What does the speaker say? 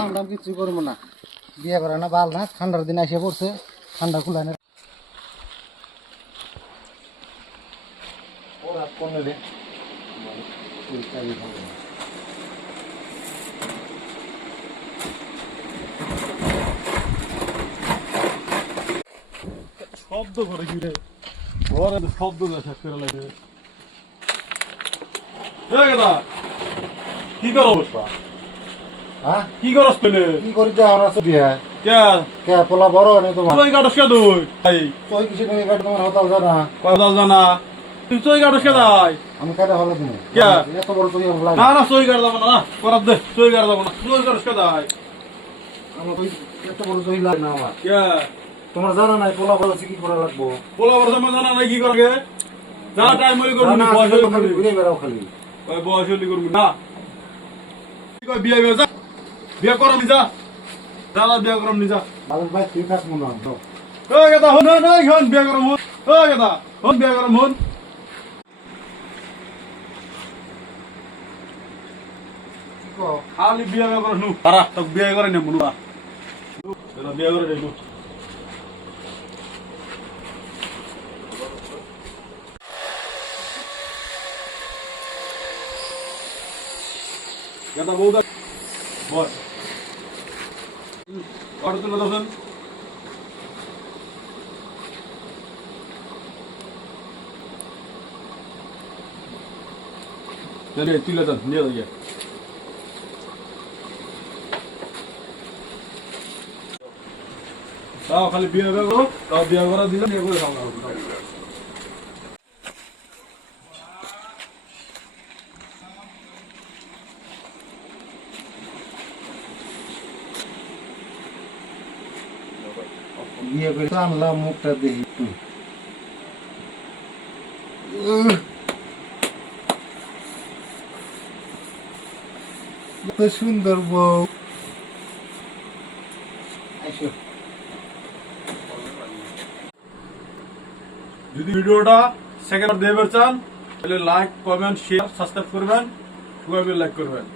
কাম দাম কিছু করবো না, বিয়ে করে না বাল না, ঠান্ডার দিন এসে পড়ছে, ঠান্ডা কুলায় না। ওরা কোন রে শব্দ করে কি রে, ঘরে শব্দ শেষ করে লাগে। কি করো বসবা? হ্যাঁ কি করস পেলে? কি করি যে আমরা সব বিয়ে কে কে পোলা বড় নেই তোমার, তুই কাটস কে তুই? ভাই তুই কিছু নেই কাট তোমার হতাল জানা, কথা জানা তুই কাটস কে দাই? আমি কাটা ভালো দিনে কে? এত বড় তুই না না তুই কাট যাবো না, করাব দে, তুই কাট যাবো না, তুই কাটস কে দাই? আমার তুই এত বড় তুই লাগে না আমার, কে তোমার জানা নাই পোলা বড় কি করা লাগবো, পোলা বড় সময় জানা নাই কি করবে? যা টাইম হইলে করবি, না বয়স হইলে খালি করবি। ঘুরে বেড়াও খালি। ওই বয়স হইলে করবি না। কি কই বিয়ে বিয়ে যা, বিয়ে করম নি যা, দাদা বিয়ে করম নি যা। বাবুল ভাই তুই কাজ মনে হয় ওই কথা হন হন হন বিয়ে করম হন, ওই কথা হন বিয়ে করম হন। খালি বিয়ে করে নু তারা তো বিয়ে করে নে মনুরা এরা বিয়ে করে নু কথা বউদা বস অর্ডার তুলে দোসেন চলে তুলে দেন নিয়ে যাও তাও খালি বিয়ে করো তাও বিয়ে করা দিলে নিয়ে করে খাওয়া হবে বিয়ে করে আনলাম মুখটা দেখি একটু কত সুন্দর বউ, যদি ভিডিওটা সেকেন্ড দেবের চান তাহলে লাইক কমেন্ট শেয়ার সাবস্ক্রাইব করবেন সবাই লাইক করবেন।